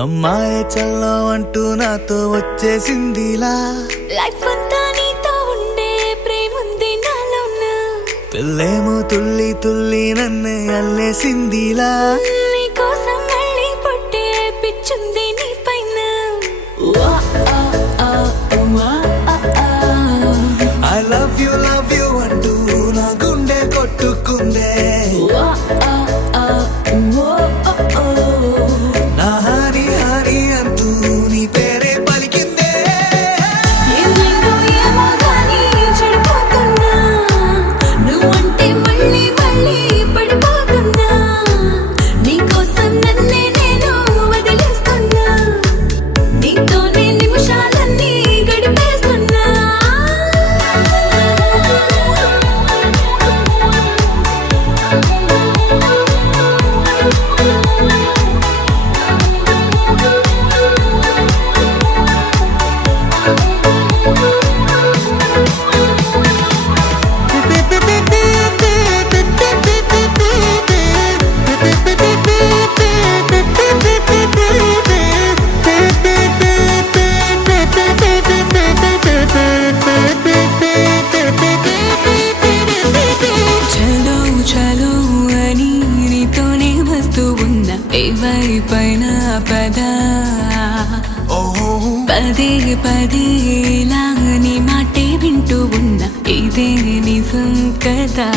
అమ్మాయి చల్లో అంటూ నాతో వచ్చేసిందిలా లైఫ్ అంతా నీతో ఉండే ప్రేముంది నాలోన పిల్లేమో తుల్లి తుల్లి నన్నే అల్లేసిందిలా నీ కోసం మళ్ళీ పుట్టే పిచ్చుంది నీ పైన ఐ లవ్ యు అంటూ నా గుండె కొట్టుకుందే నా హరి హరి అంటూ నీ పేరే పలికిందే ఏమైందో ఏమో గానీ చెడిపోతున్నా నువ్వంటే మళ్ళీ మళ్ళీ పడిపోతున్నా నీకోసం నన్నే నేను వదిలేస్తున్నా నీతోనే నిమిషాలన్నీ గడిపేస్తున్నా చలో చలో అని నీతోనే వస్తూ ఉన్నా ఏ వైపైన పదా పదే పదే ఇలా నీ మాటే వింటూ ఉన్నా ఇదే నిజం కదా